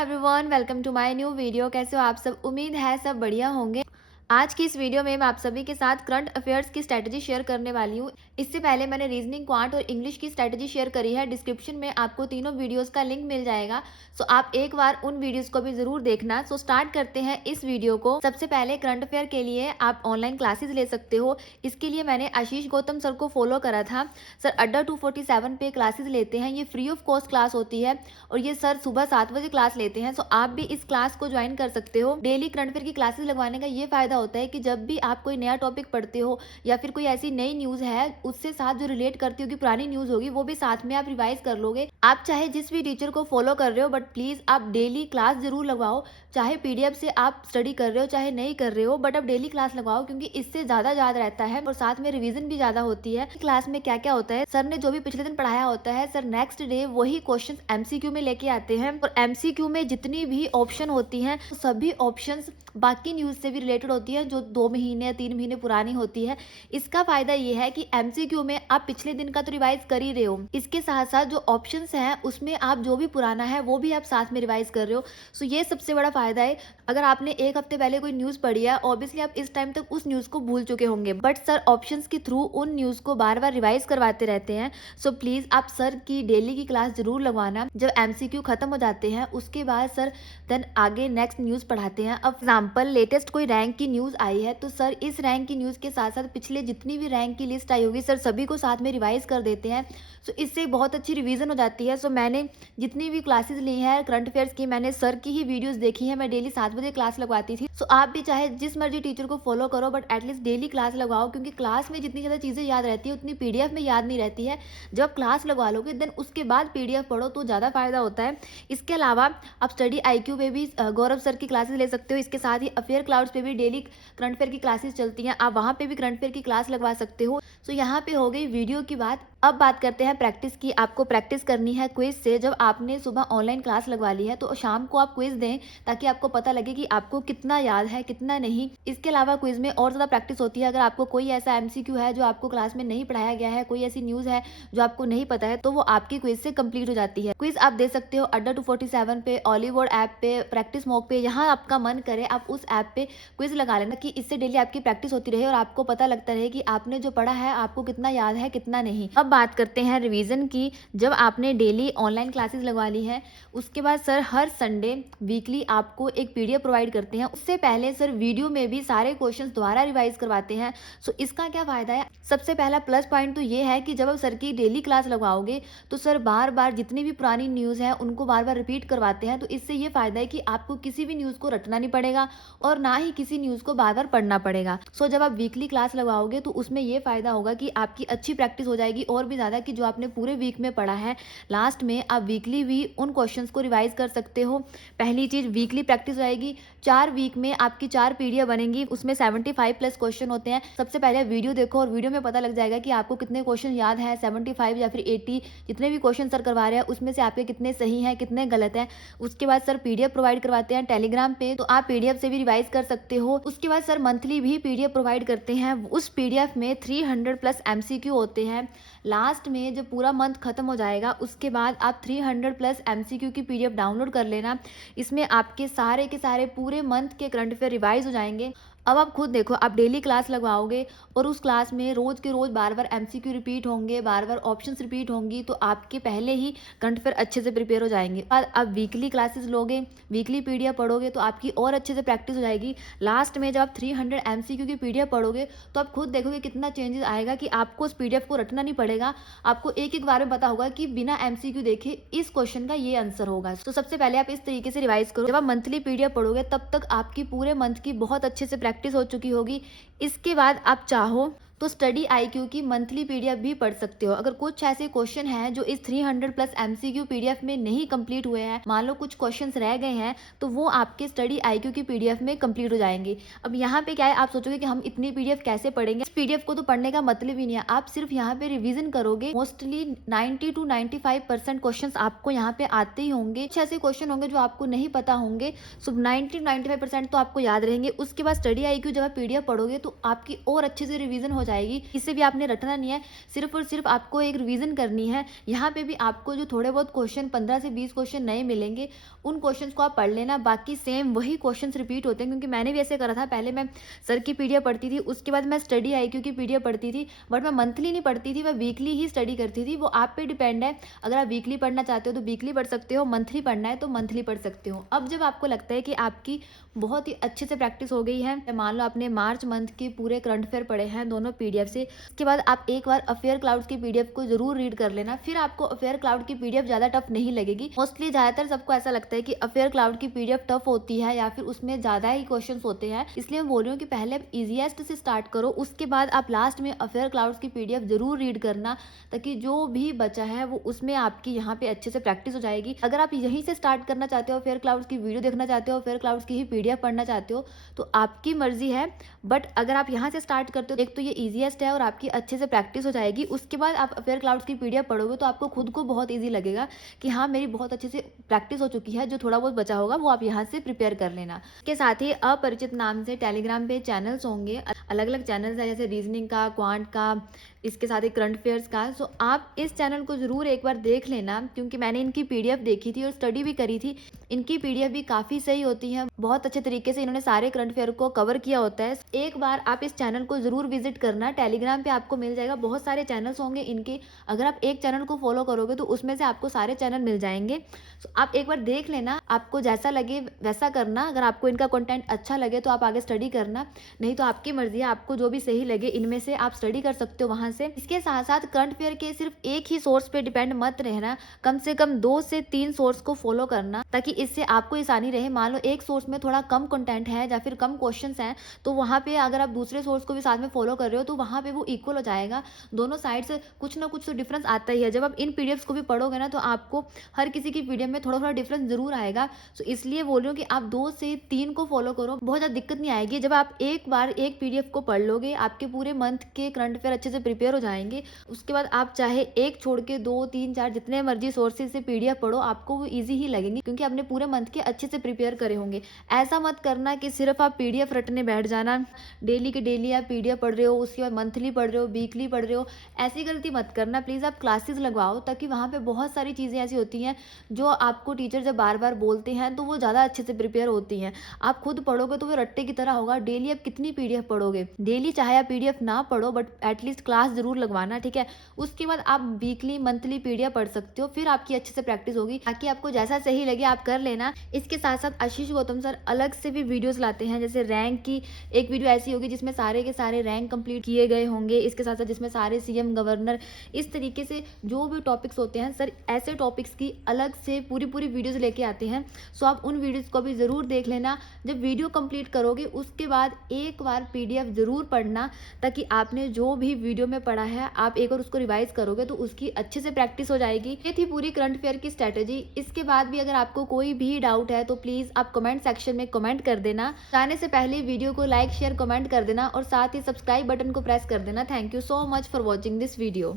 Everyone, welcome to my new video. कैसे हो आप सब? उम्मीद है सब बढ़िया होंगे। आज की इस वीडियो में मैं आप सभी के साथ करंट अफेयर्स की स्ट्रेटजी शेयर करने वाली हूँ। इससे पहले मैंने रीजनिंग, क्वांट और इंग्लिश की स्ट्रेटजी शेयर करी है। डिस्क्रिप्शन में आपको तीनों वीडियोस का लिंक मिल जाएगा, सो आप एक बार उन वीडियोस को भी जरूर देखना। सो स्टार्ट करते हैं इस वीडियो को। सबसे पहले करंट अफेयर के लिए आप ऑनलाइन क्लासेस ले सकते हो। इसके लिए मैंने आशीष गौतम सर को फॉलो करा था। सर अड्डा 247 पे क्लासेस लेते हैं। ये फ्री ऑफ कॉस्ट क्लास होती है और ये सर सुबह 7 बजे क्लास लेते हैं। सो आप भी इस क्लास को ज्वाइन कर सकते हो। डेली करंट अफेयर की क्लासेस लगवाने का ये फायदा होता है कि जब भी आप कोई नया टॉपिक पढ़ते हो या फिर कोई ऐसी नई न्यूज है उससे साथ जो रिलेट करती होगी पुरानी न्यूज होगी, वो भी साथ में आप रिवाइज कर लोगे। आप चाहे जिस भी टीचर को फॉलो कर रहे हो, बट प्लीज आप डेली क्लास जरूर लगवाओ। चाहे पीडीएफ से आप स्टडी कर रहे हो चाहे नहीं कर रहे हो, बट आप डेली क्लास लगवाओ क्योंकि इससे ज्यादा याद रहता है और साथ में रिवीजन भी ज्यादा होती है। क्लास में क्या क्या होता है, सर ने जो भी पिछले दिन पढ़ाया होता है, सर नेक्स्ट डे वही क्वेश्चन एमसीक्यू में लेके आते हैं। और एमसीक्यू में जितनी भी ऑप्शन होती हैं सभी ऑप्शंस बाकी न्यूज से भी रिलेटेड होती है जो 2 महीने या 3 महीने पुरानी होती है। इसका फायदा ये है कि एमसीक्यू में आप पिछले दिन का तो रिवाइज कर ही रहे हो, इसके साथ साथ जो ऑप्शंस हैं उसमें आप जो भी पुराना है वो भी आप साथ में रिवाइज कर रहे हो। सो ये सबसे बड़ा फायदा है। अगर आपने एक हफ्ते पहले कोई न्यूज पढ़ी है, ऑब्वियसली आप इस टाइम तक उस न्यूज को भूल चुके होंगे, बट सर ऑप्शंस के थ्रू उन न्यूज को बार बार रिवाइज करवाते रहते हैं। सो प्लीज आप सर की डेली की क्लास जरूर लगवाना। जब एमसीक्यू खत्म हो जाते हैं उसके बाद सर देन आगे नेक्स्ट न्यूज पढ़ाते हैं। अब एग्जाम्पल लेटेस्ट कोई रैंक की न्यूज आई है तो सर इस रैंक की न्यूज के साथ साथ पिछले जितनी भी रैंक की लिस्ट आई होगी सर सभी को साथ में रिवाइज कर देते हैं। सो इससे बहुत अच्छी रिवीजन हो जाती है। सो मैंने जितनी भी क्लासेस ली हैं करंट अफेयर्स की, मैंने सर की ही वीडियोस देखी है। मैं डेली 7 बजे क्लास लगवाती थी। सो आप भी चाहे जिस मर्जी टीचर को फॉलो करो, बट एटलीस्ट डेली क्लास लगवाओ क्योंकि क्लास में जितनी ज़्यादा चीज़ें याद रहती है उतनी पीडीएफ में याद नहीं रहती है। जब आप क्लास लगवा लोगे देन उसके बाद पीडीएफ पढ़ो तो ज़्यादा फायदा होता है। इसके अलावा आप स्टडी आईक्यू पे भी गौरव सर की क्लासेस ले सकते हो। इसके साथ ही अफेयर क्लाउड्स पे भी डेली करंट अफेयर की क्लासेस चलती हैं, आप वहाँ पे भी करंट अफेयर की क्लास लगवा सकते हो। सो यहाँ पे हो गई वीडियो की बात। अब बात करते हैं प्रैक्टिस की। आपको प्रैक्टिस करनी है क्विज से। जब आपने सुबह ऑनलाइन क्लास लगवा ली है तो शाम को आप क्विज दें ताकि आपको पता लगे कि आपको कितना याद है कितना नहीं। इसके अलावा क्विज में और ज़्यादा प्रैक्टिस होती है। अगर आपको कोई ऐसा एमसीक्यू है जो आपको क्लास में नहीं पढ़ाया गया है, कोई ऐसी न्यूज़ है जो आपको नहीं पता है, तो वो आपकी क्विज से कंप्लीट हो जाती है। क्विज आप दे सकते हो अड्डा 247 पे, ऑलीवुड ऐप पे, प्रैक्टिस मॉक पे, यहाँ आपका मन करे आप उस ऐप पे क्विज लगा लेना कि इससे डेली आपकी प्रैक्टिस होती रहे और आपको पता लगता रहे कि आपने जो पढ़ा है आपको कितना याद है कितना नहीं। अब बात करते हैं रिवीजन की। जब आपने डेली ऑनलाइन क्लासेस लगवा ली है उसके बाद सर हर संडे वीकली आपको एक पीडीएफ प्रोवाइड करते हैं। उससे पहले सर वीडियो में भी सारे क्वेश्चंस दोबारा रिवाइज करवाते हैं। सो इसका क्या फायदा है? सबसे पहला प्लस पॉइंट तो ये है कि जब आप सर की डेली क्लास लगवाओगे तो सर बार बार जितनी भी पुरानी न्यूज़ है उनको बार बार रिपीट करवाते हैं। तो इससे ये फायदा है कि आपको किसी भी न्यूज़ को रटना नहीं पड़ेगा और ना ही किसी न्यूज़ को बार बार पढ़ना पड़ेगा। सो जब आप वीकली क्लास लगवाओगे तो उसमें ये फायदा होगा कि आपकी अच्छी प्रैक्टिस हो जाएगी और भी ज़्यादा कि जो आपने पूरे वीक में पढ़ा है लास्ट में आप वीकली भी उन क्वेश्चंस को रिवाइज कर सकते हो। पहली चीज़ वीकली प्रैक्टिस हो जाएगी। 4 वीक में आपकी 4 पीडीएफ बनेंगी, उसमें 75 प्लस क्वेश्चन होते हैं। सबसे पहले वीडियो देखो और वीडियो में पता लग जाएगा कि आपको कितने क्वेश्चन याद है, 75 या फिर 80 जितने भी क्वेश्चन सर करवा रहे हैं उसमें से आपके कितने सही हैं कितने गलत हैं। उसके बाद सर पीडीएफ प्रोवाइड करवाते हैं टेलीग्राम पे, तो आप पीडीएफ से भी रिवाइज कर सकते हो। उसके बाद सर मंथली भी पीडीएफ प्रोवाइड करते हैं। उस पीडीएफ में 300 प्लस एमसीक्यू होते हैं। लास्ट में जब पूरा मंथ खत्म हो जाएगा उसके बाद आप 300 प्लस एमसीक्यू की पीडीएफ डाउनलोड कर लेना। इसमें आपके सारे के सारे पूरे मंथ के करंट अफेयर रिवाइज हो जाएंगे। अब आप खुद देखो, आप डेली क्लास लगवाओगे और उस क्लास में रोज के रोज बार बार एमसीक्यू रिपीट होंगे, बार बार ऑप्शंस रिपीट होंगी, तो आपके पहले ही करंट अफेयर अच्छे से प्रिपेयर हो जाएंगे। और आप वीकली क्लासेस लोगे, वीकली पीडीएफ पढ़ोगे तो आपकी और अच्छे से प्रैक्टिस हो जाएगी। लास्ट में जब आप 300 एमसीक्यू की पीडीएफ पढ़ोगे तो आप खुद देखोगे कितना चेंजेस आएगा कि आपको उस पीडीएफ को रटना नहीं पड़ेगा। आपको एक एक बार में पता होगा कि बिना एमसीक्यू देखे इस क्वेश्चन का ये आंसर होगा। तो सबसे पहले आप इस तरीके से रिवाइज करो। जब आप मंथली पीडीएफ पढ़ोगे तब तक आपकी पूरे मंथ की बहुत अच्छे से प्रैक्टिस हो चुकी होगी। इसके बाद आप चाहो तो स्टडी आईक्यू की मंथली पीडीएफ भी पढ़ सकते हो। अगर कुछ ऐसे क्वेश्चन हैं जो इस 300 प्लस एमसीक्यू पीडीएफ में नहीं कंप्लीट हुए हैं, मान लो कुछ क्वेश्चंस रह गए हैं, तो वो आपके स्टडी आईक्यू की पीडीएफ में कंप्लीट हो जाएंगे। अब यहाँ पे क्या है, आप सोचोगे कि हम इतनी पीडीएफ कैसे पढ़ेंगे। इस पीडीएफ को तो पढ़ने का मतलब ही नहीं है, आप सिर्फ यहाँ पे रिविजन करोगे। मोस्टली 90 to 95% क्वेश्चन आपको यहाँ पे आते ही होंगे। कुछ ऐसे क्वेश्चन होंगे जो आपको नहीं पता होंगे, सो 90 to 95% तो आपको याद रहेंगे। उसके बाद स्टडी आईक्यू जब आप पीडीएफ पढ़ोगे तो आपकी और अच्छे से रिविजन हो जाएगी। इससे भी आपने रटना नहीं है, सिर्फ और सिर्फ आपको एक रिवीजन करनी है। यहाँ पे भी आपको जो थोड़े बहुत क्वेश्चन 15 से 20 क्वेश्चन नए मिलेंगे, उन क्वेश्चंस को आप पढ़ लेना। बाकी सेम वही क्वेश्चंस रिपीट होते हैं, क्योंकि मैंने भी ऐसे करा था। पहले मैं सर की पीडीएफ पढ़ती थी, उसके बाद मैं स्टडी IQ की पीडीएफ पढ़ती थी, बट मैं मंथली नहीं पढ़ती थी, मैं वीकली ही स्टडी करती थी। वो आप पे डिपेंड है, अगर आप वीकली पढ़ना चाहते हो तो वीकली पढ़ सकते हो, मंथली पढ़ना है तो मंथली पढ़ सकते हो। अब जब आपको लगता है कि आपकी बहुत ही अच्छे से प्रैक्टिस हो गई है, मान लो आपने मार्च मंथ के पूरे करंट अफेयर पढ़े हैं दोनों पीडीएफ से, उसके बाद आप एक बार अफेयर क्लाउड्स की पीडीएफ को जरूर रीड कर लेना। फिर आपको अफेयर क्लाउड की पीडीएफ ज़्यादा टफ नहीं लगेगी। मोस्टली ज़्यादातर सबको ऐसा लगता है कि अफेयर क्लाउड की पीडीएफ टफ होती है या फिर उसमें ज़्यादा ही क्वेश्चन होते हैं, इसलिए मैं बोल रही हूँ कि पहले आप ईजीएस्ट से स्टार्ट करो, उसके बाद आप लास्ट में अफेयर क्लाउड्स की पीडीएफ जरूर रीड करना, ताकि जो भी बचा है वो उसमें आपकी यहाँ पे अच्छे से प्रैक्टिस हो जाएगी। अगर आप यहीं से स्टार्ट करना चाहते हो, अफेयर क्लाउड्स की वीडियो देखना चाहते हो, अफेयर क्लाउड्स की ही पीडीएफ पढ़ना चाहते हो, तो आपकी मर्जी है। बट अगर आप यहाँ से स्टार्ट करते हो, एक तो ये ईजीएस्ट है और आपकी अच्छे से प्रैक्टिस हो जाएगी। उसके बाद आप अफेयर क्लाउड्स की पीडीएफ पढ़ोगे तो आपको खुद को बहुत ईजी लगेगा कि हाँ, मेरी बहुत अच्छे से प्रैक्टिस हो चुकी है। जो थोड़ा बहुत बचा होगा वो आप यहाँ से प्रिपेयर कर लेना। इसके साथ ही अपरिचित नाम से टेलीग्राम पे चैनल्स होंगे, अलग अलग चैनल्स है, जैसे रीजनिंग का, क्वांट का, इसके साथ ही करंट अफेयर्स का। सो आप इस चैनल को ज़रूर एक बार देख लेना, क्योंकि मैंने इनकी पीडीएफ देखी थी और स्टडी भी करी थी। इनकी पीडीएफ भी काफ़ी सही होती है, बहुत अच्छे तरीके से इन्होंने सारे करंट अफेयर को कवर किया होता है। एक बार आप इस चैनल को ज़रूर विजिट करना। टेलीग्राम पे आपको मिल जाएगा, बहुत सारे चैनल्स होंगे इनके। अगर आप एक चैनल को फॉलो करोगे तो उसमें से आपको सारे चैनल मिल जाएंगे। सो आप एक बार देख लेना, आपको जैसा लगे वैसा करना। अगर आपको इनका कंटेंट अच्छा लगे तो आप आगे स्टडी करना, नहीं तो आपकी मर्जी है, आपको जो भी सही लगे इनमें से आप स्टडी कर सकते हो वहाँ से। इसके साथ साथ करंट अफेयर के सिर्फ एक ही सोर्स पे डिपेंड मत रहना, कम से कम 2 से 3 सोर्स को फॉलो करना, ताकि इससे आपको आसानी रहे। मान लो एक सोर्स में थोड़ा कम कंटेंट है या फिर कम क्वेश्चंस हैं, तो वहाँ पे अगर आप दूसरे सोर्स को भी साथ में फॉलो कर रहे हो तो वहाँ पे वो इक्वल हो जाएगा। दोनों साइड से कुछ ना कुछ तो डिफरेंस आता ही है। जब आप इन पीडीएफ्स को भी पढ़ोगे ना, तो आपको हर किसी की पीडीएफ में थोड़ा थोड़ा डिफरेंस जरूर आएगा। सो इसलिए बोल रही हूँ कि आप 2 से 3 को फॉलो करो, बहुत ज़्यादा दिक्कत नहीं आएगी। जब आप एक बार एक पीडीएफ को पढ़ लोगे, आपके पूरे मंथ के करंट अफेयर अच्छे से प्रिपेयर हो जाएंगे। उसके बाद आप चाहे एक छोड़ के 2, 3, 4 जितने मर्जी सोर्सेज से पीडीएफ पढ़ो, आपको वो ईजी ही लगेंगे, क्योंकि आपने पूरे मंथ के अच्छे से प्रिपेयर करे होंगे। ऐसा मत करना कि सिर्फ आप पीडीएफ रटने बैठ जाना, डेली के डेली आप पीडीएफ पढ़ रहे हो, उसके बाद मंथली पढ़ रहे हो, वीकली पढ़ रहे हो। ऐसी गलती मत करना प्लीज़। आप क्लासेस लगवाओ, ताकि वहाँ पे बहुत सारी चीज़ें ऐसी होती हैं जो आपको टीचर जब बार बार बोलते हैं तो वो ज़्यादा अच्छे से प्रिपेयर होती हैं। आप खुद पढ़ोगे तो वो रट्टे की तरह होगा। डेली आप कितनी पीडीएफ पढ़ोगे? डेली चाहे आप पीडीएफ ना पढ़ो, बट एटलीस्ट क्लास जरूर लगवाना, ठीक है। उसके बाद आप वीकली मंथली पीडीएफ पढ़ सकते हो, फिर आपकी अच्छे से प्रैक्टिस होगी। ताकि आपको जैसा सही लगे आप कर लेना। इसके साथ साथ आशीष गौतम सर अलग से भी वीडियोस लाते हैं, जैसे रैंक की एक वीडियो ऐसी होगी जिसमें सारे के सारे रैंक कंप्लीट किए गए होंगे। इसके साथ साथ जिसमें सारे सीएम, गवर्नर, इस तरीके से जो भी टॉपिक्स होते हैं, सर ऐसे टॉपिक्स की अलग से पूरी पूरी वीडियोस लेके आते हैं। सो आप उन वीडियोस को भी ज़रूर देख लेना। जब वीडियो कंप्लीट करोगे उसके बाद एक बार पीडीएफ ज़रूर पढ़ना, ताकि आपने जो भी वीडियो में पढ़ा है आप एक बार उसको रिवाइज करोगे तो उसकी अच्छे से प्रैक्टिस हो जाएगी। ये थी पूरी करंट अफेयर की स्ट्रैटेजी। इसके बाद भी अगर आपको कोई भी डाउट है तो प्लीज़ आप कमेंट सेक्शन में कमेंट कर देना। जाने से पहले वीडियो को लाइक, शेयर, कमेंट कर देना और साथ ही सब्सक्राइब बटन को प्रेस कर देना। Thank you so much for watching this video.